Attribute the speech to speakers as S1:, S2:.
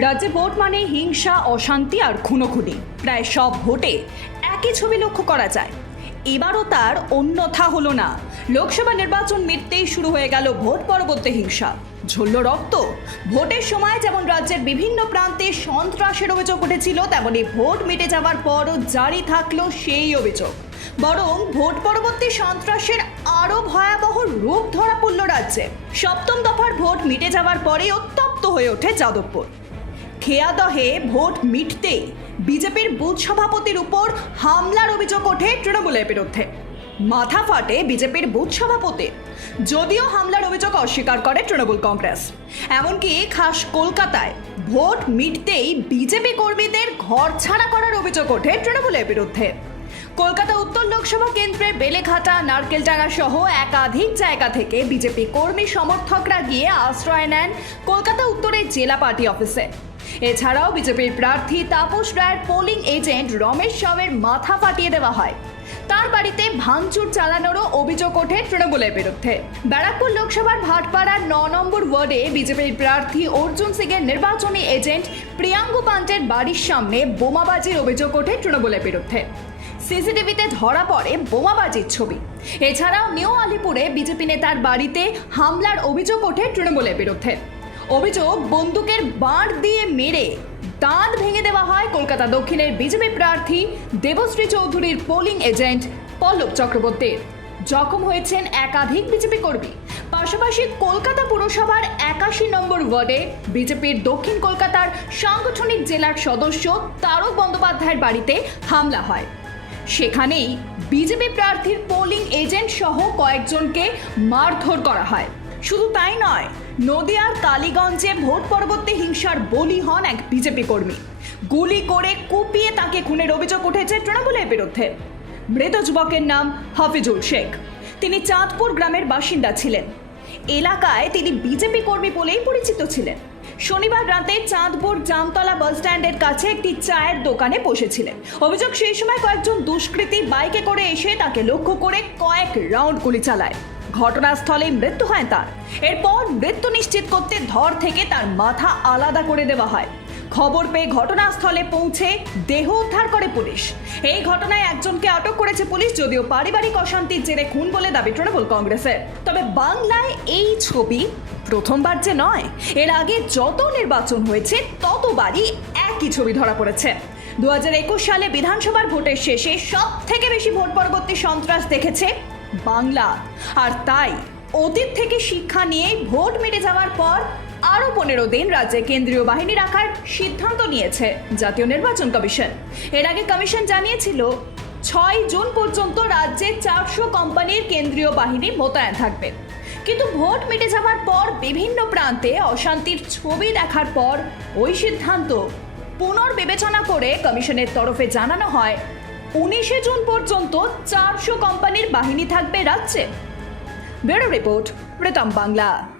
S1: রাজ্যে ভোট মানে হিংসা, অশান্তি আর খুনোখুনি। প্রায় সব ভোটে একই ছবি লক্ষ্য করা যায়। এবারও তার অন্যথা হলো না। লোকসভা নির্বাচন মিটতেই শুরু হয়ে গেল ভোট পরবর্তী হিংসা। ঝরল রক্ত। ভোটের সময় যেমন রাজ্যের বিভিন্ন প্রান্তে সন্ত্রাসের অভিযোগ উঠেছিল, তেমনি ভোট মিটে যাওয়ার পরও জারি থাকল সেই অভিযোগ। বরং ভোট পরবর্তী সন্ত্রাসের আরও ভয়াবহ রূপ ধরা পড়ল রাজ্যে। সপ্তম দফার ভোট মিটে যাওয়ার পরেও তপ্ত হয়ে ওঠে যাদবপুর। খেয়াদহে ভোট মিটতেই বিজেপির বুথ সভাপতির উপর হামলার অভিযোগ ওঠে তৃণমূলের বিরুদ্ধে। মাথা ফাটে বিজেপির বুথ সভাপতি। যদিও হামলার অভিযোগ অস্বীকার করে তৃণমূল কংগ্রেস। এমনকি খাস কলকাতায় ভোট মিটতেই বিজেপি কর্মীদের ঘর ছাড়া করার অভিযোগ ওঠে তৃণমূলের বিরুদ্ধে। কলকাতা উত্তর লোকসভা কেন্দ্রে বেলেঘাটা, নারকেলডাঙ্গা সহ একাধিক জায়গা থেকে বিজেপি কর্মী সমর্থকরা গিয়ে আশ্রয় নেন কলকাতা উত্তরের জেলা পার্টি অফিসে। এছাড়াও বিজেপির প্রার্থী তাপস রায়ের পোলিং এজেন্ট রমেশ সাউয়ের মাথা ফাটিয়ে দেওয়া হয়। তার বাড়িতে ভাঙচুর চালানোরও অভিযোগ ওঠে তৃণমূলের বিরুদ্ধে। ব্যারাকপুর লোকসভার ভাটপাড়ার ন নম্বর ওয়ার্ডে বিজেপির প্রার্থী অর্জুন সিংয়ের নির্বাচনী এজেন্ট প্রিয়াঙ্গু পান্টের বাড়ির সামনে বোমাবাজির অভিযোগ ওঠে তৃণমূলের বিরুদ্ধে। সিসিটিভিতে ধরা পড়ে বোমাবাজির ছবি। এছাড়াও নিউ আলিপুরে বিজেপি নেতার বাড়িতে হামলার অভিযোগ ওঠে তৃণমূলের বিরুদ্ধে। অভিযোগ, বন্দুকের বাঁট দিয়ে মেরে দাঁত ভেঙে দেওয়া হয় কলকাতা দক্ষিণের বিজেপি প্রার্থী দেবশ্রী চৌধুরীর পোলিং এজেন্ট পল্লব চক্রবর্তীর। জখম হয়েছেন একাধিক বিজেপি কর্মী। পাশাপাশি কলকাতা পুরসভার একাশি নম্বর ওয়ার্ডে বিজেপির দক্ষিণ কলকাতার সাংগঠনিক জেলার সদস্য তারক বন্দ্যোপাধ্যায়ের বাড়িতে হামলা হয়। সেখানেই বিজেপি প্রার্থীর পোলিং এজেন্ট সহ কয়েকজনকে মারধর করা হয়। শুধু তাই নয় নদিয়ার কালীগঞ্জে ভোট পরবর্তী হিংসার বলি হন এক বিজেপি কর্মী। গুলি করে কুপিয়ে তাকে খুনের অভিযোগ উঠেছে তৃণমূলের বিরুদ্ধে। মৃত যুবকের নাম হাফিজুল শেখ। তিনি চাঁদপুর গ্রামের বাসিন্দা ছিলেন। এলাকায় তিনি বিজেপি কর্মী বলেই পরিচিত ছিলেন। শনিবার রাতে চাঁদপুর জামতলা বাস স্ট্যান্ডের কাছে একটি চায়ের দোকানে বসেছিলেন। অভিযোগ সেই সময় কয়েকজন দুষ্কৃতী বাইকে করে এসে তাকে লক্ষ্য করে কয়েক রাউন্ড গুলি চালায়। ঘটনাস্থলে মৃত্যু হয় তার। এরপর মৃত্যু নিশ্চিত করতে ধর থেকে তার মাথা আলাদা করে দেওয়া হয়। খবর পেয়ে ঘটনাস্থলে পৌঁছে দেহ উদ্ধার করে পুলিশ। এই ঘটনায় একজনকে আটক করেছে পুলিশ, যদিও পারিবারিক অশান্তির জেরে খুন বলে দাবি তৃণমূল কংগ্রেসের। তবে বাংলায় এই ছবি প্রথমবার যে নয়, এর আগে যত নির্বাচন হয়েছে, ততবারই একই ছবি ধরা পড়েছে। দু হাজার একুশ সালে বিধানসভার ভোটের শেষে সব থেকে বেশি ভোট পরবর্তী সন্ত্রাস দেখেছে বাংলা। আর তাই অতীত থেকে শিক্ষা নিয়ে ভোট মিটে যাওয়ার পর আরও পনেরো দিন রাজ্যে কেন্দ্রীয় বাহিনী রাখার সিদ্ধান্ত নিয়েছে জাতীয় নির্বাচন কমিশন। এর আগে কমিশন জানিয়েছিল, ছয় জুন পর্যন্ত রাজ্যে চারশো কোম্পানির কেন্দ্রীয় বাহিনী মোতায়েন থাকবে। কিন্তু ভোট মিটে যাওয়ার পর বিভিন্ন প্রান্তে অশান্তির ছবি দেখার পর ওই সিদ্ধান্ত পুনর্বিবেচনা করে কমিশনের তরফে জানানো হয় উনিশে জুন পর্যন্ত চারশো কোম্পানির বাহিনী থাকবে রাজ্যে। Bureau report Pritam Bangla.